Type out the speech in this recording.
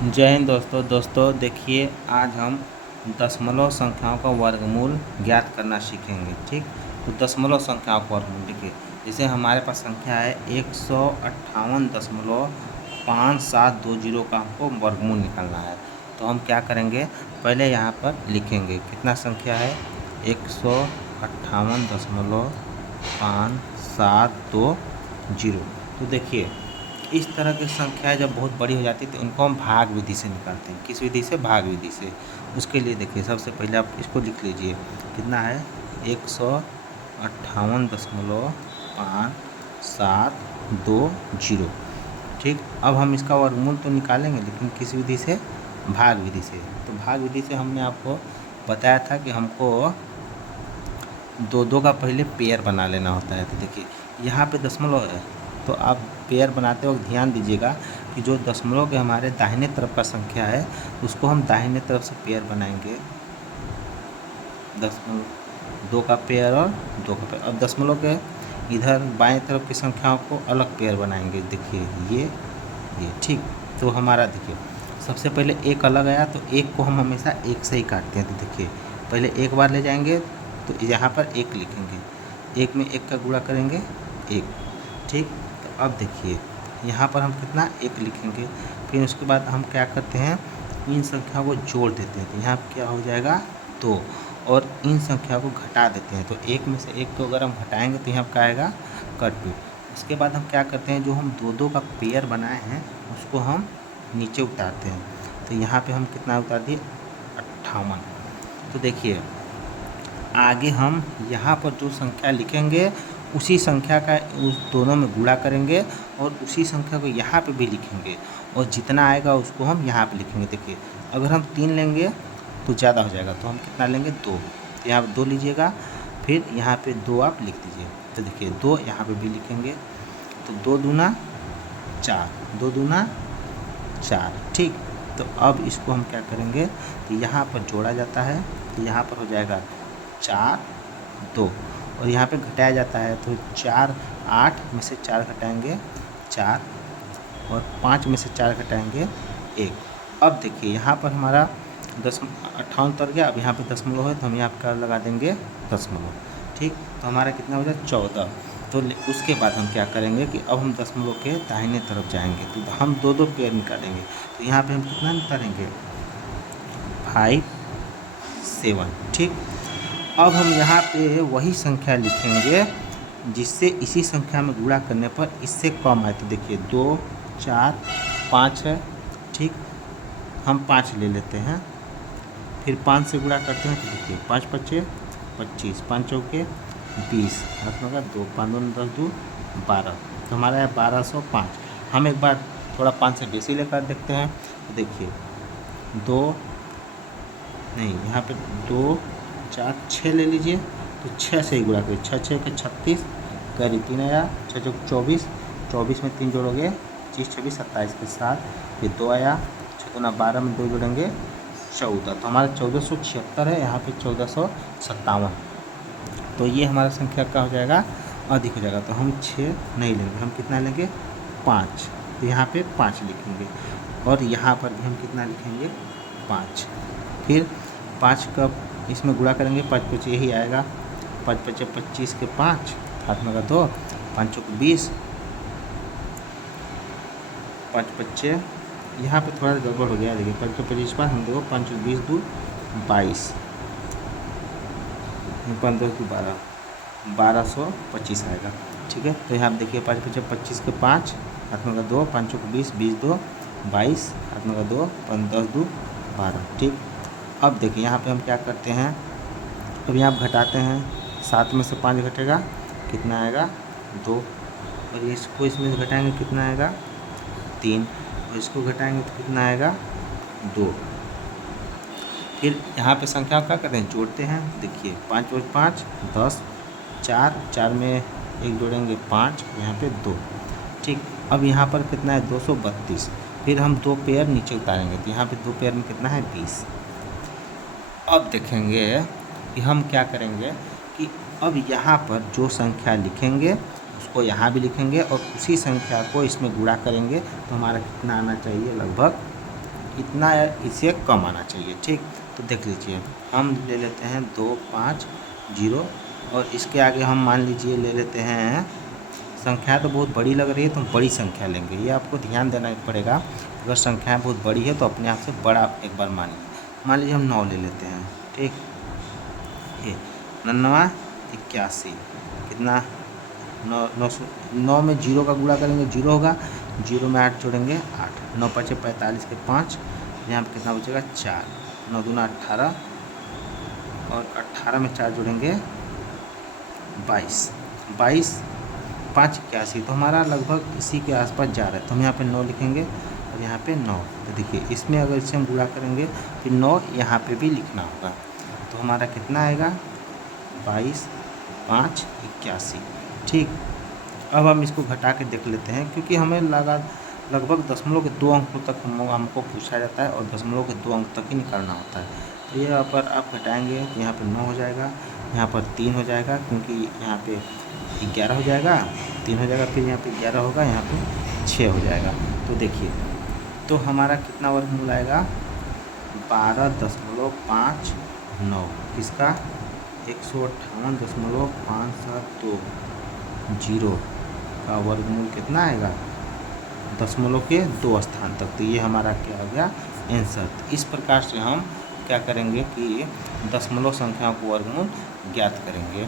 जय हिंद दोस्तों देखिए आज हम दशमलव संख्याओं का वर्गमूल ज्ञात करना सीखेंगे। ठीक, तो दशमलव संख्याओं का वर्गमूल देखिए, जैसे हमारे पास संख्या है 158.5720 का हमको वर्गमूल निकालना है। तो हम क्या करेंगे, पहले यहाँ पर लिखेंगे कितना संख्या है 158.5720। तो देखिए इस तरह की संख्याएं जब बहुत बड़ी हो जाती है तो उनको हम भाग विधि से निकालते हैं। किस विधि से? भाग विधि से। उसके लिए देखिए सबसे पहले आप इसको लिख लीजिए, कितना है 158.5720। ठीक, अब हम इसका वर्गमूल तो निकालेंगे लेकिन किस विधि से? भाग विधि से। तो भाग विधि से हमने आपको बताया था कि हमको दो दो का पहले पेयर बना लेना होता है। तो देखिए यहाँ पे दशमलव है तो आप पेयर बनाते वक्त ध्यान दीजिएगा कि जो दशमलव के हमारे दाहिने तरफ का संख्या है उसको हम दाहिने तरफ से पेयर बनाएंगे, दशमलव दो का पेयर और दो का पेयर। अब दशमलव के इधर बाएं तरफ की संख्याओं को अलग पेयर बनाएंगे। देखिए ये ठीक। तो हमारा देखिए सबसे पहले एक अलग आया तो एक को हम हमेशा एक से ही काटते हैं। तो देखिए पहले एक बार ले जाएंगे तो यहाँ पर एक लिखेंगे, एक में एक का गुणा करेंगे एक। ठीक, तो अब देखिए यहाँ पर हम कितना एक लिखेंगे, फिर उसके बाद हम क्या करते हैं इन संख्याओं को जोड़ देते हैं। तो यहाँ क्या हो जाएगा 2 और इन संख्याओं को घटा देते हैं। तो एक में से एक को अगर हम घटाएंगे तो यहाँ क्या आएगा कट टू। उसके बाद हम क्या करते हैं जो हम दो दो का पेयर बनाए हैं उसको हम नीचे उतारते हैं। तो यहाँ पे हम कितना उतार दिए 58। तो देखिए आगे हम यहाँ पर जो संख्या लिखेंगे उसी संख्या का उस दोनों में गुणा करेंगे और उसी संख्या को यहाँ पे भी लिखेंगे और जितना आएगा उसको हम यहाँ पे लिखेंगे। देखिए अगर हम 3 लेंगे तो ज़्यादा हो जाएगा तो हम कितना लेंगे 2। तो यहाँ पे 2 लीजिएगा, फिर यहाँ पे 2 आप लिख दीजिए। तो देखिए 2 यहाँ पे भी लिखेंगे तो 2 दूना 4, 2 दूना 4। ठीक, तो अब इसको हम क्या करेंगे तो यहाँ पर जोड़ा जाता है तो यहाँ पर हो जाएगा 4 2 और यहाँ पे घटाया जाता है तो 4 8 में से 4 घटाएंगे 4 और 5 में से 4 घटाएंगे 1। अब देखिए यहाँ पर हमारा 58 उतर गया। अब यहाँ पे दशमलव है तो हम यहाँ पर लगा देंगे दशमलव। ठीक, तो हमारा कितना हो जाए 14। तो उसके बाद हम क्या करेंगे कि अब हम दशमलव के दाहिने तरफ जाएंगे तो हम दो दो पेयर निकालेंगे। तो यहाँ पे हम कितना निकालेंगे 5 7। ठीक, अब हम यहाँ पे वही संख्या लिखेंगे जिससे इसी संख्या में गुणा करने पर इससे कम आए। तो देखिए 2 4 5 है। ठीक, हम 5 ले लेते हैं, फिर 5 से गुणा करते हैं। तो देखिए 5 5 25, 5 चौके 20, हाथ में 2 5 2 10 2 12। तो हमारा है 1205। हम एक बार थोड़ा 5 से बेसी लेकर देखते हैं। तो देखिए 2 नहीं, यहाँ पे 2 4 6 ले लीजिए तो 6 से ही गुणा करिए। 6 6 के 36, करी 3 आया, 6 चौक 24, 24 में 3 जोड़ोगे 25 26 27 के 7, फिर 2 आया, 6 दूना 12 में 2 जोड़ेंगे 14। तो हमारा 1476 है, यहाँ पे 1457। तो ये हमारा संख्या का हो जाएगा अधिक हो जाएगा। तो हम 6 नहीं लेंगे, हम कितना लेंगे 5। तो यहाँ पे 5 लिखेंगे और यहाँ पर भी हम कितना लिखेंगे 5। फिर 5 का इसमें गुणा करेंगे 5 5 यही आएगा, 5 5 25 के 5, हाथ में का 2, 5 चौक 20, 5 5 यहाँ पे थोड़ा गड़बड़ हो गया। देखिए 5 25 5 हम देखो 5 20 2 22, 5 10 2 12, 1225 आएगा। ठीक है, तो यहाँ देखिए 5 5 25 के 5, हाथ में का 2, 5 चौक 20 20 2 22, हाथ में का 2, 5 10 2 12। ठीक, अब देखिए यहाँ पे हम क्या करते हैं, अब यहाँ घटाते हैं, 7 में से 5 घटेगा कितना आएगा 2, और इसको इसमें से घटाएंगे कितना आएगा 3, और इसको घटाएंगे तो कितना आएगा 2। फिर यहाँ पे संख्या क्या करते हैं जोड़ते हैं। देखिए 5 और 5 10, 4 4 में एक जोड़ेंगे 5, यहाँ पे 2। ठीक, अब यहाँ पर कितना है 232। फिर हम 2 पेयर नीचे उतारेंगे तो यहाँ पे 2 पेयर में कितना है 20। अब देखेंगे कि हम क्या करेंगे कि अब यहाँ पर जो संख्या लिखेंगे उसको यहाँ भी लिखेंगे और उसी संख्या को इसमें गुणा करेंगे। तो हमारा कितना आना चाहिए लगभग इतना इससे कम आना चाहिए। ठीक, तो देख लीजिए हम ले लेते हैं 2 5 0 और इसके आगे हम मान लीजिए ले लेते हैं, संख्या तो बहुत बड़ी लग रही है तो हम बड़ी संख्या लेंगे, ये आपको ध्यान देना पड़ेगा। अगर संख्या बहुत बड़ी है तो अपने आप से बड़ा एक बार मान लीजिए हम 9 ले लेते हैं। ठीक, ये 99 81 कितना, 9 में 0 का गुणा करेंगे 0 होगा, 0 में 8 जोड़ेंगे 8, 9 5 45 के 5, यहाँ पे कितना बचेगा 4, 9 दूना 18 और 18 में 4 जोड़ेंगे 22, 22 5 81, तो हमारा लगभग इसी के आसपास जा रहा है। तो हम यहाँ पे 9 लिखेंगे और यहाँ पे 9। तो देखिए इसमें अगर इसे हम गुणा करेंगे फिर 9 यहाँ पे भी लिखना होगा, तो हमारा कितना आएगा 22 5 81। ठीक, अब हम इसको घटा के देख लेते हैं, क्योंकि हमें लगभग दशमलव के 2 अंकों तक हमको पूछा जाता है और दशमलव के 2 अंक तक ही निकालना होता है। तो यहाँ पर आप घटाएंगे तो यहाँ पर 9 हो जाएगा, यहाँ पर 3 हो जाएगा, क्योंकि यहाँ पे 11 हो जाएगा, 3 हो जाएगा, फिर यहाँ पे 11 होगा, यहाँ पे 6 हो जाएगा। तो देखिए तो हमारा कितना वर्गमूल आएगा 12.59, किसका 158.572 का वर्गमूल कितना आएगा दशमलव के 2 स्थान तक। तो ये हमारा क्या हो गया आंसर। इस प्रकार से हम क्या करेंगे कि दशमलव संख्याओं को वर्गमूल ज्ञात करेंगे।